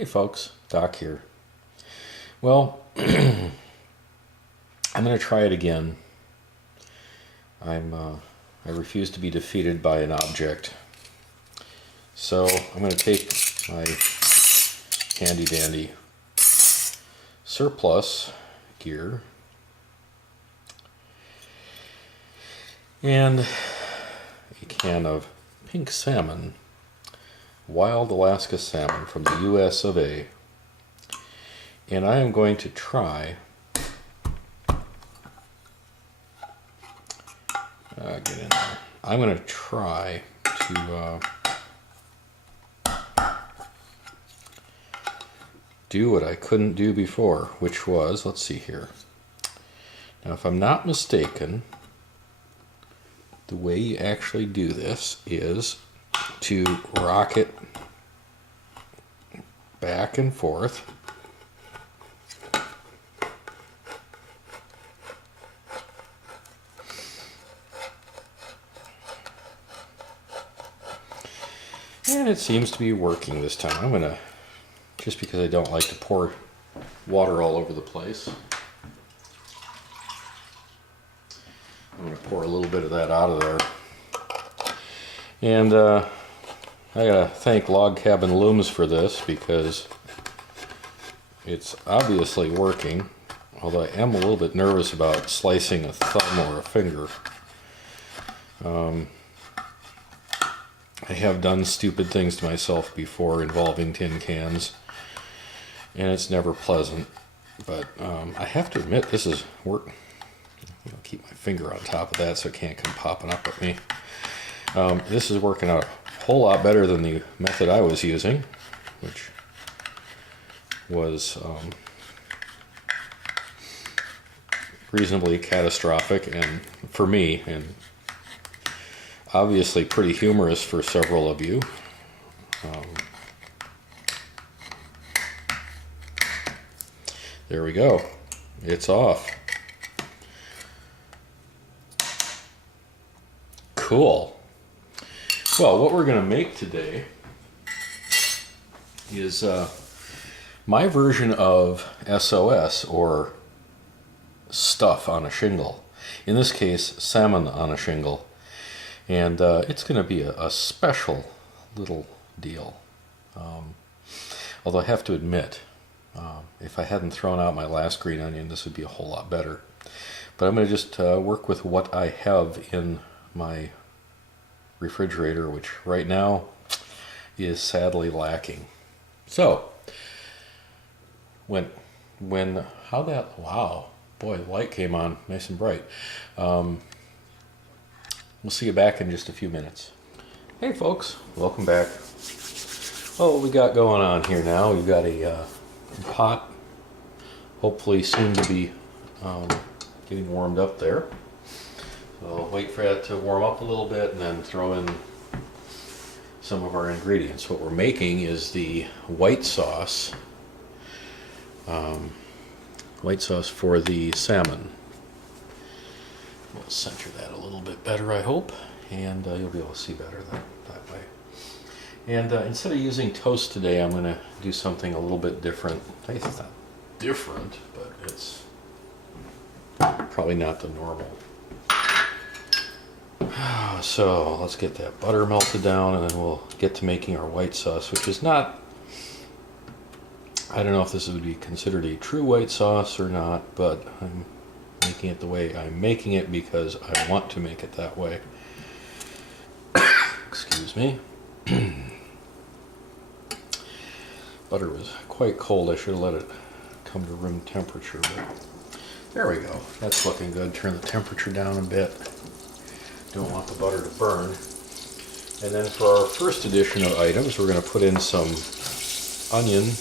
Hey folks, Doc here. Well, I'm going to try it again. I refuse to be defeated by an object. So I'm going to take my handy dandy surplus gear and a can of pink salmon, wild Alaska salmon from the US of A. And I am going to try get in there. I'm going to try to do what I couldn't do before, which was, let's see here. Now, if I'm not mistaken, the way you actually do this is to rock it back and forth. And it seems to be working this time. I'm gonna, just because I don't like to pour water all over the place, I'm gonna pour a little bit of that out of there. And I gotta thank Log Cabin Looms for this because it's obviously working, although I am a little bit nervous about slicing a thumb or a finger. I have done stupid things to myself before involving tin cans, and it's never pleasant. But I have to admit, this is work. I'll keep my finger on top of that so it can't come popping up at me. This is working out a whole lot better than the method I was using, which was reasonably catastrophic and for me, and obviously pretty humorous for several of you. There we go. It's off. Cool. Well, what we're going to make today is my version of SOS, or stuff on a shingle. In this case, salmon on a shingle. And it's going to be a special little deal. Although I have to admit, if I hadn't thrown out my last green onion, this would be a whole lot better. But I'm going to just work with what I have in my refrigerator, which right now is sadly lacking. So, wow, boy, the light came on nice and bright. We'll see you back in just a few minutes. Hey folks, welcome back. Oh, what we got going on here now, we've got a pot, hopefully soon to be getting warmed up there. So I'll wait for that to warm up a little bit and then throw in some of our ingredients. What we're making is the white sauce for the salmon. We'll center that a little bit better, I hope, and you'll be able to see better that way. And instead of using toast today, I'm going to do something a little bit different. It's not different, but it's probably not the normal. So let's get that butter melted down, and then we'll get to making our white sauce, which is not, I don't know if this would be considered a true white sauce or not, but I'm making it the way I'm making it because I want to make it that way. Excuse me. Butter was quite cold. I should have let it come to room temperature, but there we go. That's looking good. Turn the temperature down a bit. Don't want the butter to burn. And then for our first addition of items, we're going to put in some onion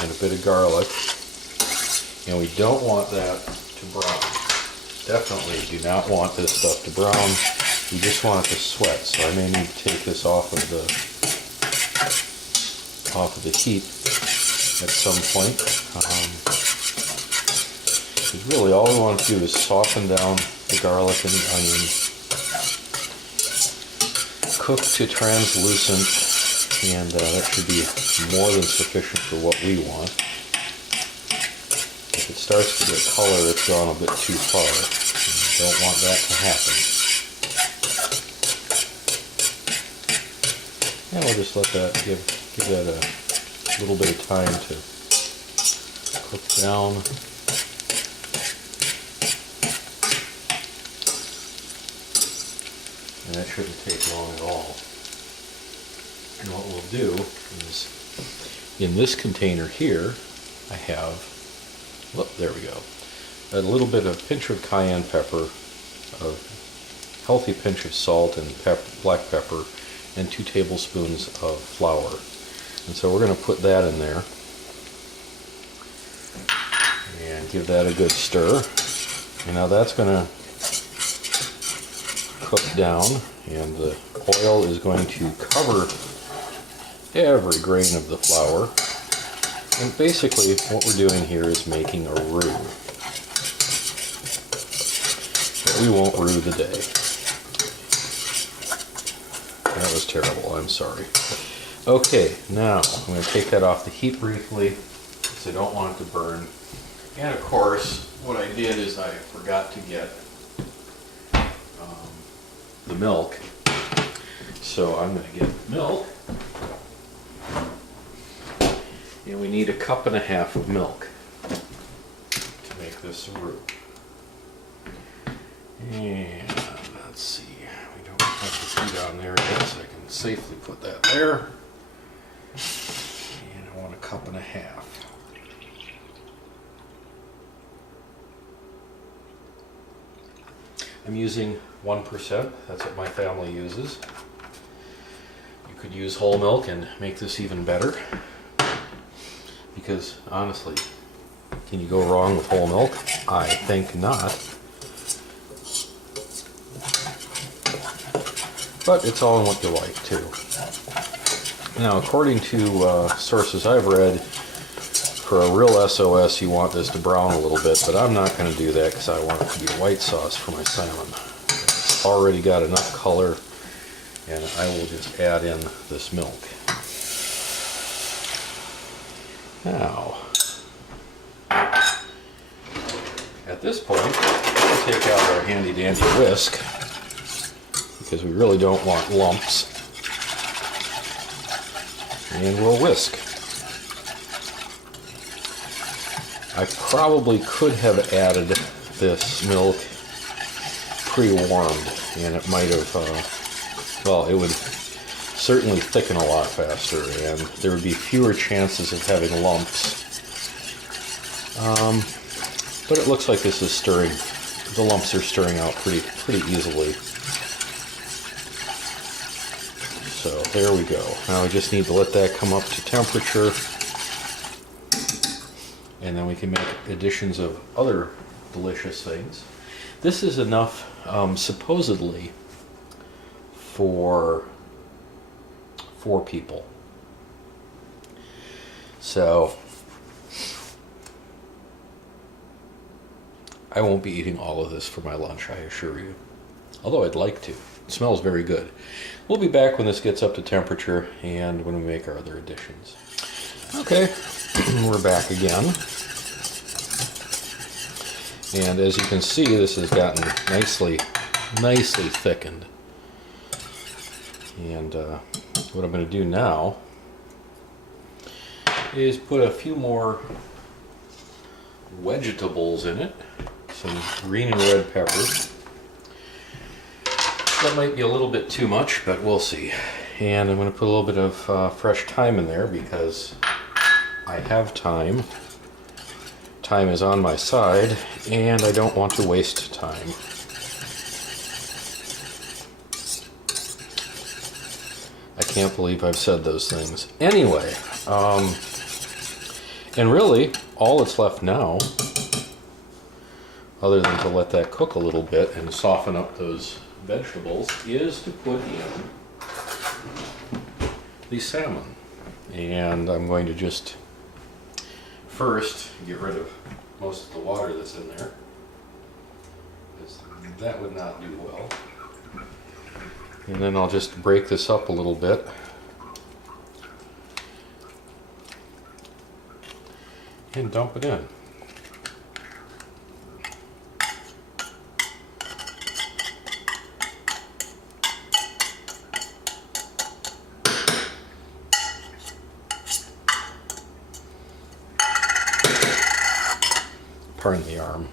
and a bit of garlic. And we don't want that to brown. Definitely do not want this stuff to brown. You just want it to sweat. So I may need to take this off of the heat at some point. Because really all we want to do is soften down the garlic and the onion. Cook to translucent. And that should be more than sufficient for what we want. If it starts to get color, it's gone a bit too far. We don't want that to happen. And we'll just let that give that a little bit of time to cook down. And that shouldn't take long at all. And what we'll do is, in this container here, I have, there we go, a little bit of pinch of cayenne pepper, a healthy pinch of salt and black pepper, and 2 tablespoons of flour. And so we're going to put that in there and give that a good stir. And now that's going to cook down, and the oil is going to cover every grain of the flour. And basically what we're doing here is making a roux. But we won't roux the day. That was terrible, I'm sorry. Okay, now I'm going to take that off the heat briefly because I don't want it to burn. And of course, what I did is I forgot to get the milk. So I'm going to get milk. And we need 1.5 cups of milk to make this roux. And let's see, we don't have the heat on there yet, so I can safely put that there. And I want 1.5 cups. I'm using 1%, that's what my family uses. You could use whole milk and make this even better. Because honestly, can you go wrong with whole milk? I think not. But it's all in what you like too. Now, according to sources I've read, for a real SOS you want this to brown a little bit, but I'm not going to do that because I want it to be white sauce for my salmon. It's already got enough color, and I will just add in this milk. Now, at this point, we'll take out our handy dandy whisk because we really don't want lumps. And we'll whisk. I probably could have added this milk pre-warmed, and it might have, well, it would certainly thicken a lot faster, and there would be fewer chances of having lumps. But it looks like this is stirring. The lumps are stirring out pretty easily. So there we go. Now we just need to let that come up to temperature, and then we can make additions of other delicious things. This is enough, supposedly, for 4 people. So I won't be eating all of this for my lunch, I assure you. Although I'd like to. It smells very good. We'll be back when this gets up to temperature and when we make our other additions. Okay, we're back again. And as you can see, this has gotten nicely thickened. And what I'm going to do now is put a few more vegetables in it. Some green and red peppers. That might be a little bit too much, but we'll see. And I'm going to put a little bit of fresh thyme in there because I have time. Time is on my side, and I don't want to waste time. I can't believe I've said those things. Anyway, and really, all that's left now, other than to let that cook a little bit and soften up those vegetables, is to put in the salmon. And I'm going to just first get rid of most of the water that's in there, because that would not do well. And then I'll just break this up a little bit and dump it in. Pardon the arm.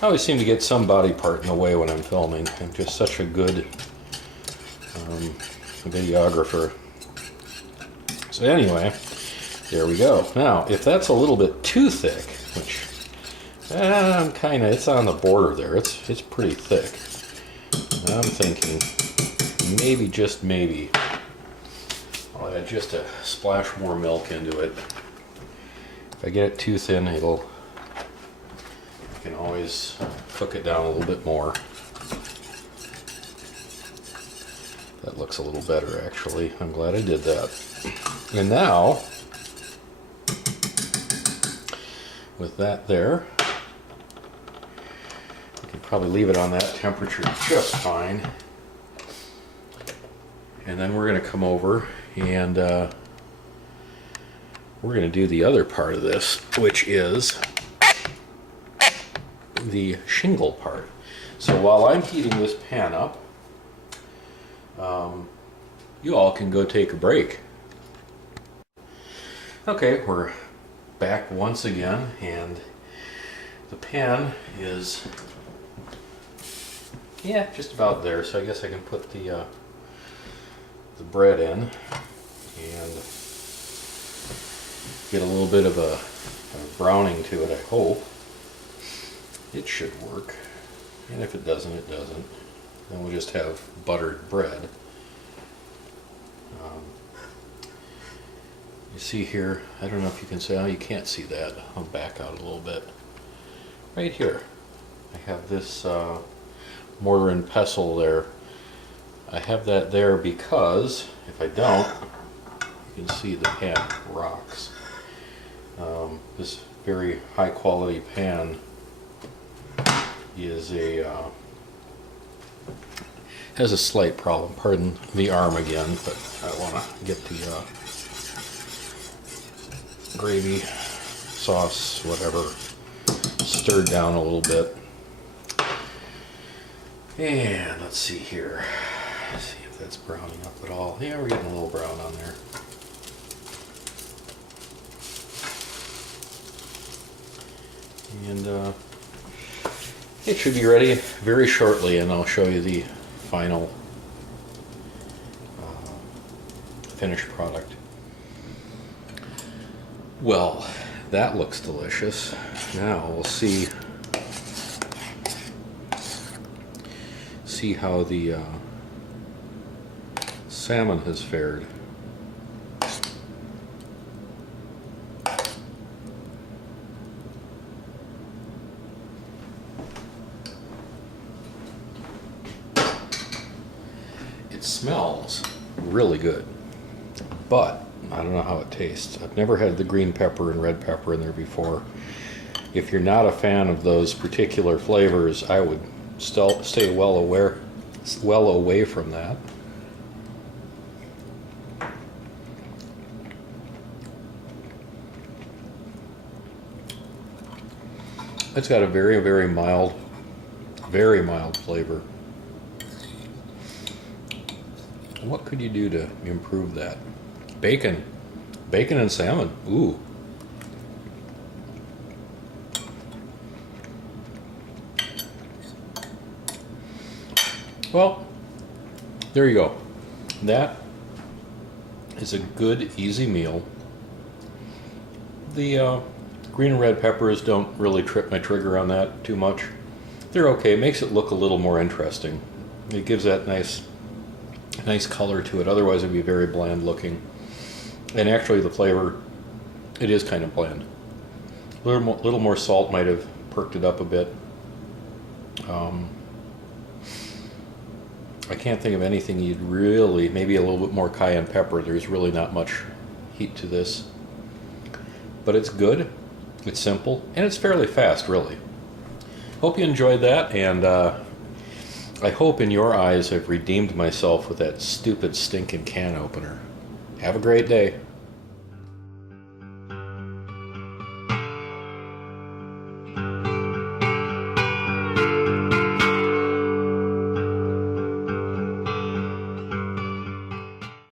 I always seem to get some body part in the way when I'm filming. I'm just such a good videographer. So anyway, there we go. Now, if that's a little bit too thick, which I'm it's on the border there. It's pretty thick. I'm thinking maybe, just maybe, I'll add just a splash more milk into it. If I get it too thin, I can always cook it down a little bit more. That looks a little better, actually. I'm glad I did that. And now, with that there, we can probably leave it on that temperature just fine. And then we're going to come over and we're going to do the other part of this, which is the shingle part. So while I'm heating this pan up, you all can go take a break. Okay, we're back once again, and the pan is just about there. So I guess I can put the bread in and get a little bit of a browning to it. I hope it should work, and if it doesn't, it doesn't. Then we'll just have buttered bread. You see here, I don't know if you can see, you can't see that. I'll back out a little bit. Right here, I have this mortar and pestle there. I have that there because if I don't, you can see the pan rocks. This very high quality pan is has a slight problem. Pardon the arm again, but I want to get the gravy, sauce, whatever, stirred down a little bit. And let's see here. Let's see if that's browning up at all. Yeah, we're getting a little brown on there. And it should be ready very shortly, and I'll show you the final finished product. Well, that looks delicious. Now we'll see how the salmon has fared. It smells really good, but I don't know how it tastes. I've never had the green pepper and red pepper in there before. If you're not a fan of those particular flavors, I would still stay well away from that. It's got a very, very mild flavor. What could you do to improve that? Bacon and salmon. Ooh. Well, there you go. That is a good, easy meal. The green and red peppers don't really trip my trigger on that too much. They're okay. It makes it look a little more interesting. It gives that nice color to it. Otherwise it'd be very bland looking. And actually the flavor, it is kind of bland. A little more salt might have perked it up a bit. I can't think of anything you'd really, maybe a little bit more cayenne pepper. There's really not much heat to this. But it's good, it's simple, and it's fairly fast, really. Hope you enjoyed that, and I hope in your eyes I've redeemed myself with that stupid stinking can opener. Have a great day.